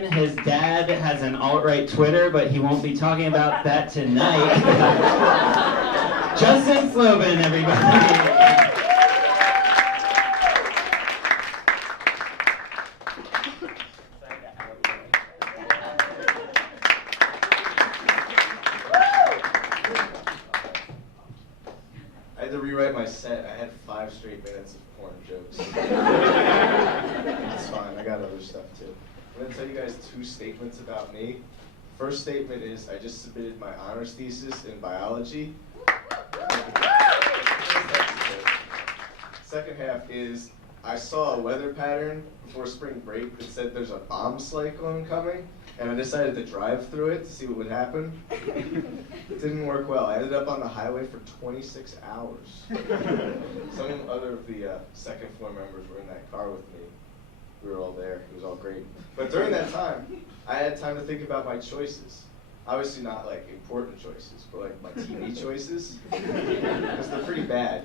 Slovin. His dad has an alt-right Twitter, but he won't be talking about that tonight. Justin Slovin, everybody. I had to rewrite my set. I had 5 straight minutes of porn jokes. It's fine, I got other stuff too. I'm going to tell you guys 2 statements about me. First statement is I just submitted my honors thesis in biology. Second half is I saw a weather pattern before spring break that said there's a bomb cyclone coming, and I decided to drive through it to see what would happen. It didn't work well. I ended up on the highway for 26 hours. Some other of the second floor members were in that car with me. We were all there. It was all great. But during that time, I had time to think about my choices. Obviously not like important choices, but like my TV choices, because they're pretty bad.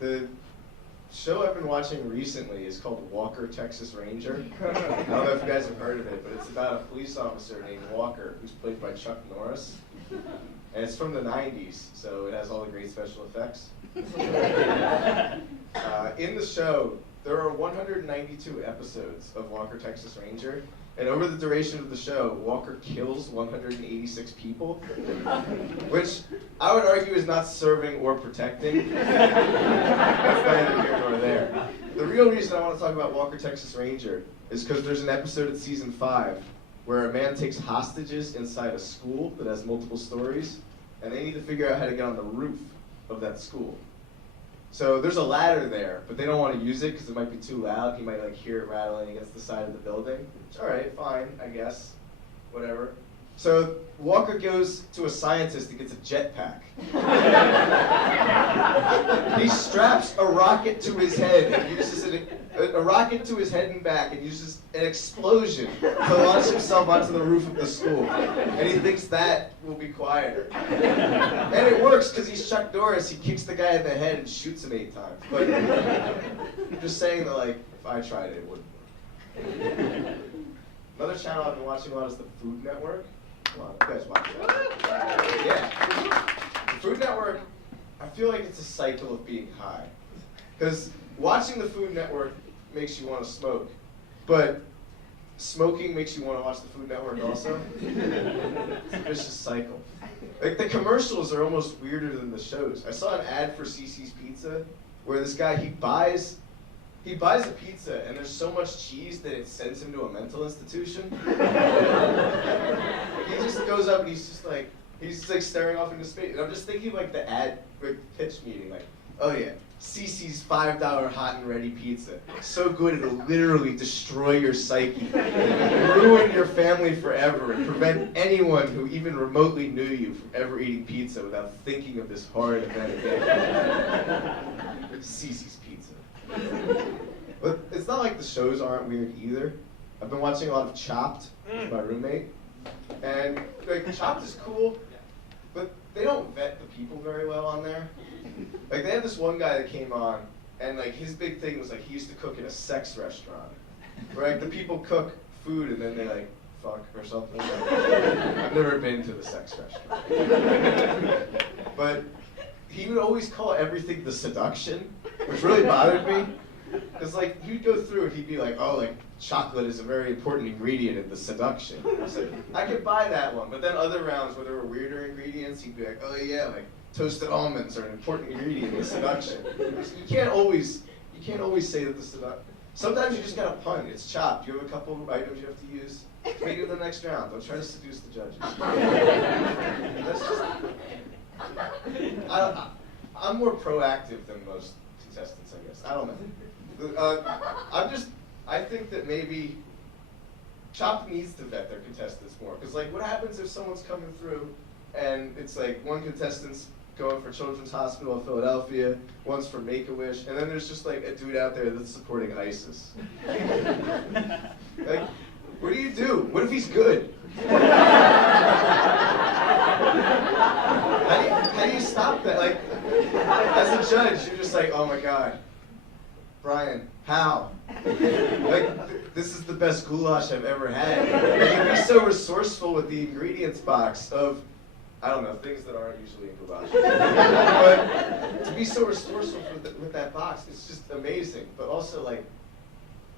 The show I've been watching recently is called Walker, Texas Ranger. I don't know if you guys have heard of it, but it's about a police officer named Walker, who's played by Chuck Norris. And it's from the 90s, so it has all the great special effects. In the show, there are 192 episodes of Walker, Texas Ranger. And over the duration of the show, Walker kills 186 people, which I would argue is not serving or protecting. That's neither here nor there. The real reason I want to talk about Walker, Texas Ranger is because there's an episode in season 5 where a man takes hostages inside a school that has multiple stories, and they need to figure out how to get on the roof of that school. So there's a ladder there, but they don't want to use it because it might be too loud. He might like hear it rattling against the side of the building. Which, all right, fine, I guess, whatever. So Walker goes to a scientist and gets a jetpack. He straps a rocket to his head and uses a rocket to his head and back and uses an explosion to launch himself onto the roof of the school. And he thinks that will be quieter. And it works because he's Chuck Norris. He kicks the guy in the head and shoots him 8 times. But I'm just saying that, like, if I tried it, it wouldn't work. Another channel I've been watching a lot is the Food Network. Come on, you guys watch that. Yeah. The Food Network, I feel like it's a cycle of being high. Because watching the Food Network makes you want to smoke. But smoking makes you want to watch the Food Network also. It's a vicious cycle. Like, the commercials are almost weirder than the shows. I saw an ad for CiCi's Pizza where this guy, he buys a pizza and there's so much cheese that it sends him to a mental institution. He just goes up and he's just like staring off into space. And I'm just thinking like the ad, like pitch meeting, like, oh yeah, CiCi's $5 hot and ready pizza. So good it'll literally destroy your psyche, ruin your family forever, and prevent anyone who even remotely knew you from ever eating pizza without thinking of this horrid event again. CiCi's Pizza. But it's not like the shows aren't weird either. I've been watching a lot of Chopped with my roommate, and like Chopped is cool, but they don't vet the people very well on there. Like, they had this one guy that came on, and like his big thing was like he used to cook in a sex restaurant, where like the people cook food and then they like fuck or something. I've never been to the sex restaurant, but he would always call everything the seduction, which really bothered me. Because like he'd go through and he'd be like, oh, like chocolate is a very important ingredient in the seduction. I said, I could buy that one. But then other rounds where there were weirder ingredients, he'd be like, oh yeah, like toasted almonds are an important ingredient in the seduction. So you can't always say that the seduction. Sometimes you just gotta pun. It's Chopped. You have a couple of items you have to use. Maybe in the next round. Don't try to seduce the judges. That's just. I'm more proactive than most contestants, I guess. I don't know. I think that maybe Chopped needs to vet their contestants more. Because, like, what happens if someone's coming through and it's like one contestant's going for Children's Hospital of Philadelphia, one's for Make-A-Wish, and then there's just like a dude out there that's supporting ISIS. Like, what do you do? What if he's good? How do you stop that? Like, as a judge, you're just like, oh my God. Brian, how? This is the best goulash I've ever had. You can be so resourceful with the ingredients box of, I don't know, things that aren't usually in goulash. But to be so resourceful with that box, it's just amazing. But also, like,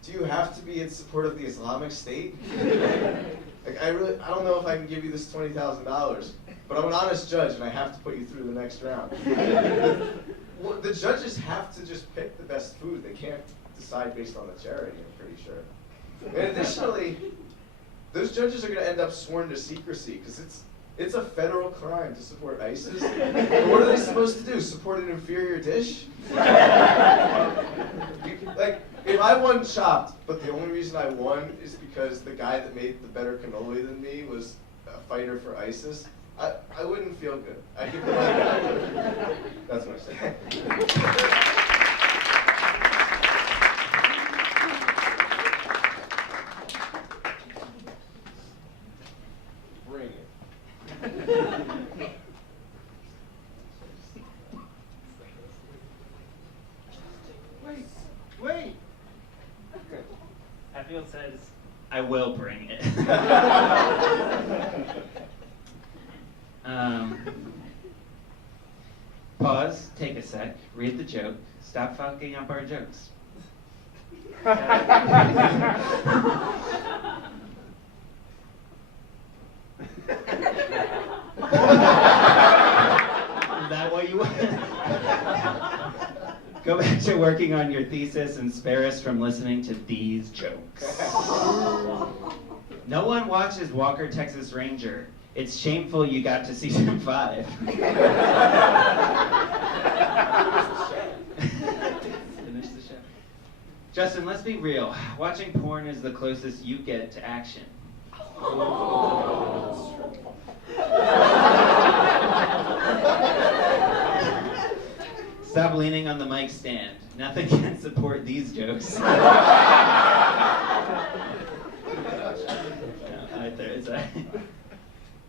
do you have to be in support of the Islamic State? Like, I don't know if I can give you this $20,000, but I'm an honest judge and I have to put you through the next round. Well, the judges have to just pick the best food. They can't decide based on the charity, I'm pretty sure. And additionally, those judges are going to end up sworn to secrecy because it's a federal crime to support ISIS. And what are they supposed to do? Support an inferior dish? Like, if I won Chopped, but the only reason I won is because the guy that made the better cannoli than me was a fighter for ISIS, I wouldn't feel good. I'd give the money back. That's what I'm saying. Bring it. Wait. Hatfield says, I will bring it. Pause, take a sec, read the joke, stop fucking up our jokes. Is that what you want? Go back to working on your thesis and spare us from listening to these jokes. No one watches Walker, Texas Ranger. It's shameful you got to season 5. Finish the show. Justin, let's be real. Watching porn is the closest you get to action. Stop leaning on the mic stand. Nothing can support these jokes. Right there, is that?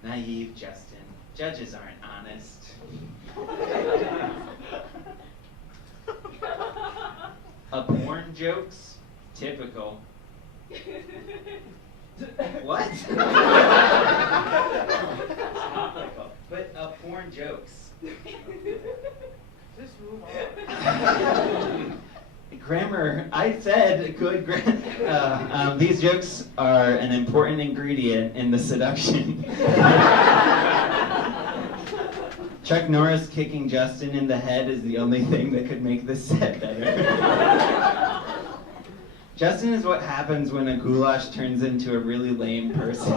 Naive Justin. Judges aren't honest. A porn jokes? Typical. What? But porn jokes. Just move on. Grammar, I said good grammar. These jokes are an important ingredient in the seduction. Chuck Norris kicking Justin in the head is the only thing that could make this set better. Justin is what happens when a goulash turns into a really lame person.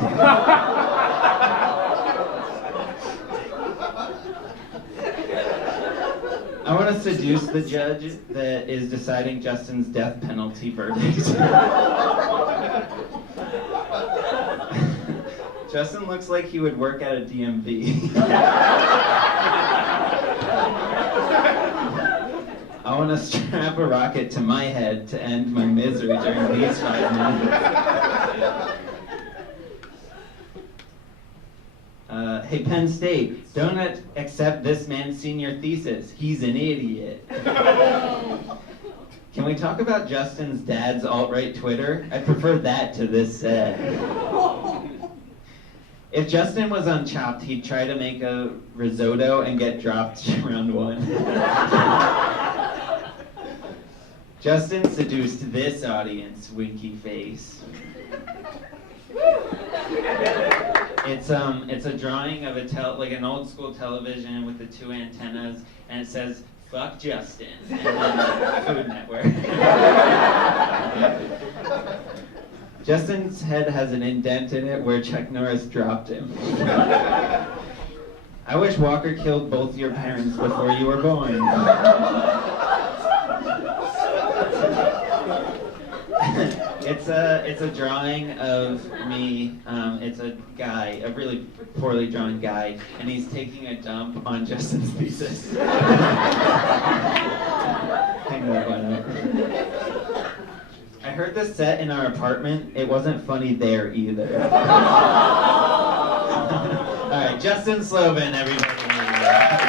I want to seduce the judge that is deciding Justin's death penalty verdict. Justin looks like he would work at a DMV. I want to strap a rocket to my head to end my misery during these 5 minutes. Hey, Penn State, don't accept this man's senior thesis. He's an idiot. Can we talk about Justin's dad's alt-right Twitter? I prefer that to this set. If Justin was on Chopped, he'd try to make a risotto and get dropped round 1. Justin seduced this audience, winky face. It's a drawing of like an old school television with the 2 antennas, and it says "Fuck Justin" and then Food Network. Justin's head has an indent in it where Chuck Norris dropped him. I wish Walker killed both your parents before you were born. It's a drawing of me. It's a guy, a really poorly drawn guy, and he's taking a dump on Justin's thesis. Hang that one up. I heard this set in our apartment. It wasn't funny there either. All right, Justin Slovin, everybody.